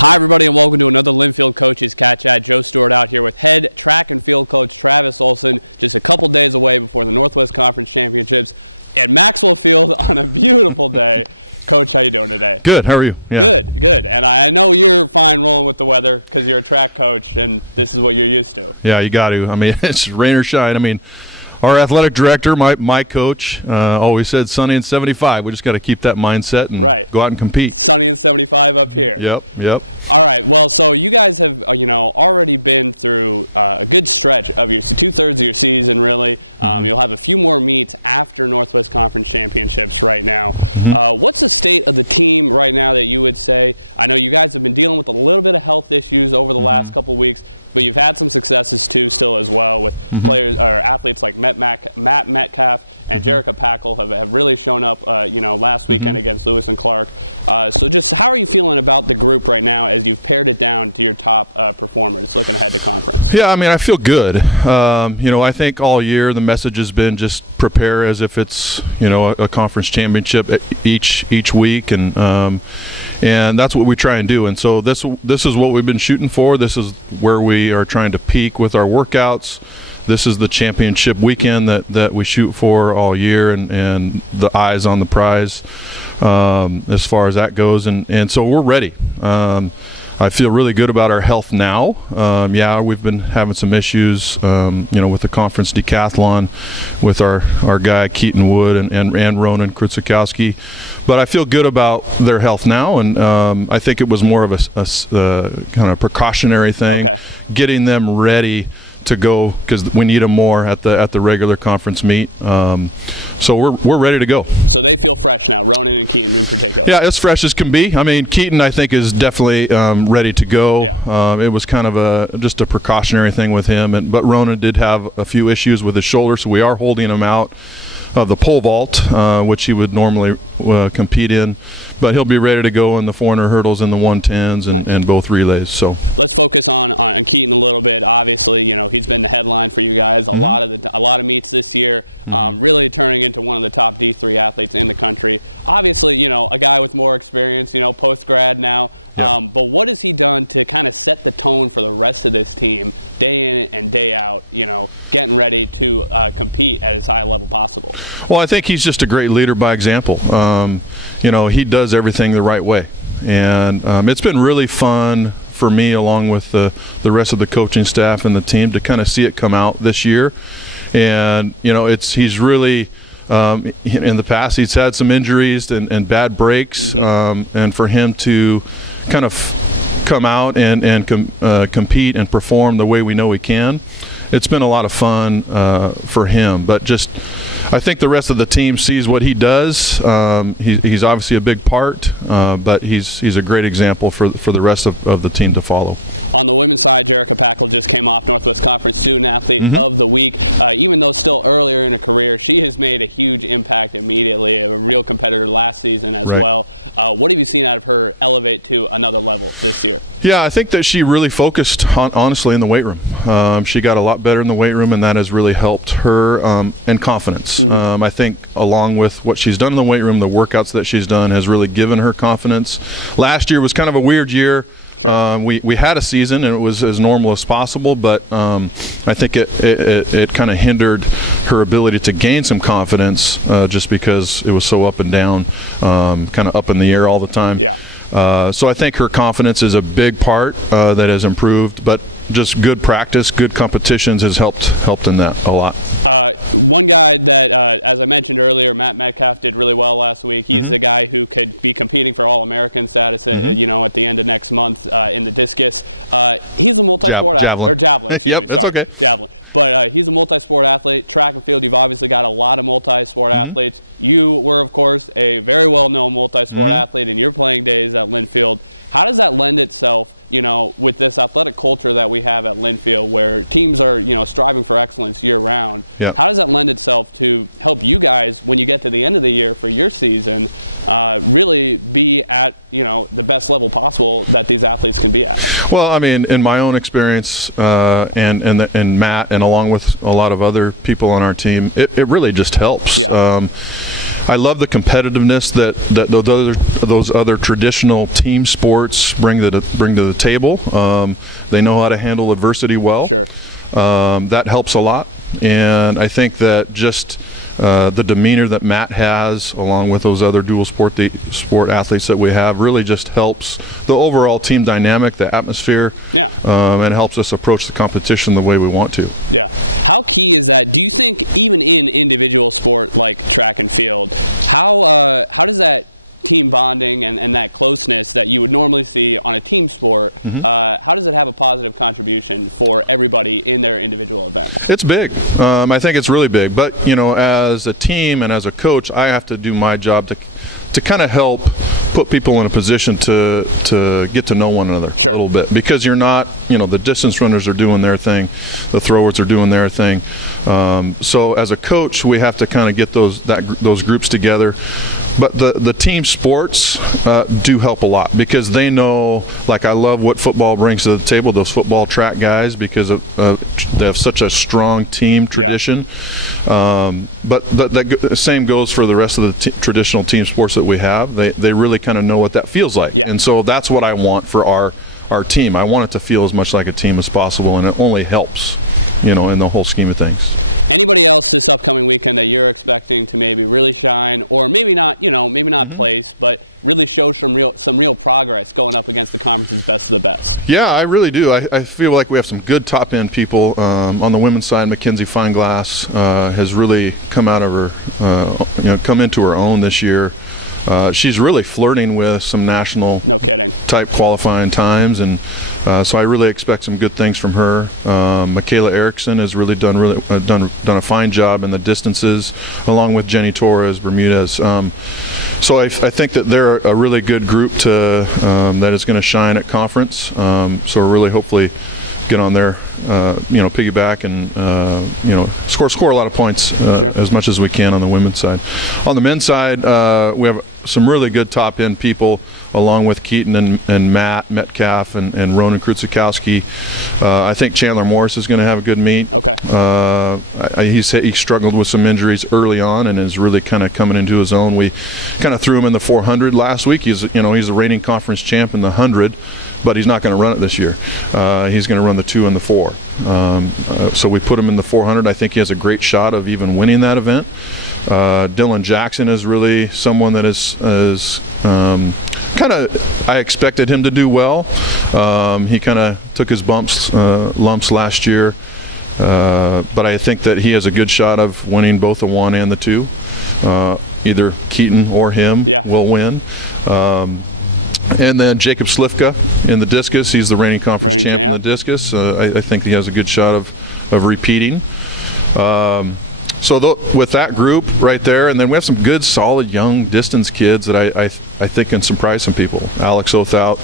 Hi everybody and welcome to another Linfield Coaches CatChat. Joe Stuart out here with head track and field coach Travis Olson, just a couple days away before the Northwest Conference Championships at Maxwell Field on a beautiful day. Coach, how you doing today? Good, how are you? Yeah. Good. And I know you're fine rolling with the weather because you're a track coach and this is what you're used to. Yeah, you got to. I mean, it's rain or shine. I mean, our athletic director, my coach, always said sunny and 75. We just got to keep that mindset and go out and compete. Sunny and 75 up here. Yep. All right. Well, so you guys have already been through a good stretch of your 2/3 of your season, really. You'll have a few more meets after Northwest Conference Championships right now. What's the state of the team right now that you would say? I know you guys have been dealing with a little bit of health issues over the last couple of weeks, but you've had some successes too still as well with players or athletes like Matt Metcalf and Jerica Packle have really shown up last weekend against Lewis and Clark. So just how are you feeling about the group right now as you've pared it down to your top performers looking ahead to conference? Yeah, I mean, I feel good. I think all year the message has been just prepare as if it's a conference championship each week, and that's what we try and do. And so this is what we've been shooting for. This is where we are trying to peak with our workouts. This is the championship weekend that we shoot for all year, and the eyes on the prize as far as that goes. And so we're ready. I feel really good about our health now. Yeah, we've been having some issues, with the conference decathlon with our guy Keaton Wood and Ronan Krutzikowski. But I feel good about their health now, and I think it was more of a kind of precautionary thing, getting them ready to go because we need them more at the regular conference meet. So we're ready to go. So they feel fresh now, Ronan and Keaton in particular. Yeah, as fresh as can be. I mean, Keaton I think is definitely ready to go. Yeah. It was kind of just a precautionary thing with him, but Ronan did have a few issues with his shoulder, so we are holding him out of the pole vault, which he would normally compete in. But he'll be ready to go in the 400 hurdles and the 110s and both relays. So let's focus on Keaton a little bit. Obviously, he's been the headline for you guys a lot of meets this year. Really turning into one of the top D3 athletes in the country. Obviously, a guy with more experience. Post grad now. But what has he done to kind of set the tone for the rest of this team, day in and day out? Getting ready to compete at as high a level possible. Well, I think he's just a great leader by example. He does everything the right way, and it's been really fun for me, along with the rest of the coaching staff and the team, to kind of see it come out this year. And he's really in the past he's had some injuries and bad breaks, and for him to kind of come out and compete and perform the way we know he can, it's been a lot of fun for him. But just I think the rest of the team sees what he does. He's obviously a big part, but he's a great example for the rest of the team to follow. On the women's side, Jerica Packle just came off Northwest Conference Student Athlete of the Week. Even though still earlier in her career, she has made a huge impact immediately, a real competitor last season as well. What have you seen out of her elevate to another level this year? Yeah, I think that she really focused, honestly, in the weight room. She got a lot better in the weight room, and that has really helped her and confidence. I think along with what she's done in the weight room, the workouts that she's done has really given her confidence. Last year was kind of a weird year. Sure. We had a season and it was as normal as possible, but I think it kind of hindered her ability to gain some confidence just because it was so up and down, kind of up in the air all the time. Yeah. So I think her confidence is a big part that has improved, but just good practice, good competitions has helped in that a lot. One guy that, as I mentioned earlier, Matt Metcalf did really well last week. He's the guy who could be competing for All-American status, at the end of next month in the discus. He's a multi-sport athlete, or javelin. Excuse me, sorry, okay. Javelin. But he's a multi-sport athlete. Track and field, you've obviously got a lot of multi-sport athletes. You were, of course, a very well-known multi-sport athlete in your playing days at Linfield. How does that lend itself, with this athletic culture that we have at Linfield, where teams are, striving for excellence year-round? How does that lend itself to help you guys, when you get to the end of the year for your season, really be at, the best level possible that these athletes can be at? Well, I mean, in my own experience, and Matt, and along with a lot of other people on our team, it really just helps. I love the competitiveness that those other traditional team sports bring to the table. They know how to handle adversity well. Sure. That helps a lot, and I think that just the demeanor that Matt has, along with those other dual sport athletes that we have, really just helps the overall team dynamic, the atmosphere, and helps us approach the competition the way we want to. Yeah. How key is that? Do you think even in individual sport like track and field, how does that team bonding and that closeness that you would normally see on a team sport, how does it have a positive contribution for everybody in their individual events? It's big. I think it's really big. But, you know, as a team and as a coach, I have to do my job to kind of help put people in a position to get to know one another a little bit, because you're not, you know, the distance runners are doing their thing, the throwers are doing their thing. So as a coach, we have to kind of get those groups together. But the team sports do help a lot, because they know, like, I love what football brings to the table, those football track guys, because they have such a strong team tradition. But the same goes for the rest of the traditional team sports that we have. They really kind of know what that feels like. And so that's what I want for our team. I want it to feel as much like a team as possible, and it only helps, you know, in the whole scheme of things. Anybody else this upcoming weekend that you're expecting to maybe really shine, or maybe not, you know, maybe not place, but really show some real progress going up against the conference's best of the best? Yeah, I really do. I feel like we have some good top end people. On the women's side, Mackenzie Fineglass has really come out of her, you know, come into her own this year. She's really flirting with some national type qualifying times, and so I really expect some good things from her. Michaela Erickson has really done a fine job in the distances, along with Jenny Torres, Bermudez. So I think that they're a really good group that is going to shine at conference. So we're really hopefully get on there, you know, piggyback and you know, score a lot of points as much as we can on the women's side. On the men's side, we have some really good top end people, along with Keaton and Matt Metcalf and Ronan Krutzikowski. I think Chandler Morris is going to have a good meet. He struggled with some injuries early on and is really kind of coming into his own. We kind of threw him in the 400 last week. He's a reigning conference champ in the 100, but he's not going to run it this year. He's going to run the 2 and the 4. So we put him in the 400. I think he has a great shot of even winning that event. Dylan Jackson is really someone that is kind of, I expected him to do well. He kind of took his lumps last year, but I think that he has a good shot of winning both the 1 and the 2. Either Keaton or him will win. And then Jacob Slifka in the discus. He's the reigning conference champion in the discus. I think he has a good shot of repeating. So with that group right there, and then we have some good, solid, young distance kids that I think can surprise some people. Alex Othout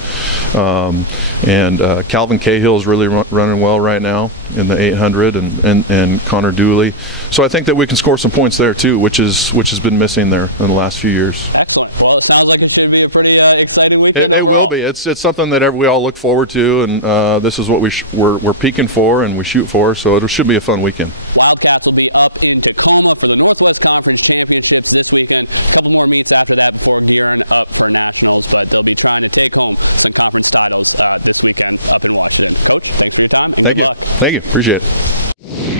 and Calvin Cahill is really running well right now in the 800, and Connor Dooley. So I think that we can score some points there too, which has been missing there in the last few years. Excellent. Well, it sounds like it should be a pretty exciting weekend overall. It will be. It's something that we all look forward to, and this is what we're peaking for and we shoot for. So it should be a fun weekend. Wildcats will be up in Tacoma for the Northwest Conference Championships this weekend. A couple more meets after that before gearing up for nationals, but they'll be trying to take home some conference titles this weekend up in Washington. Coach, thanks for your time and good luck. Thank you. Appreciate it.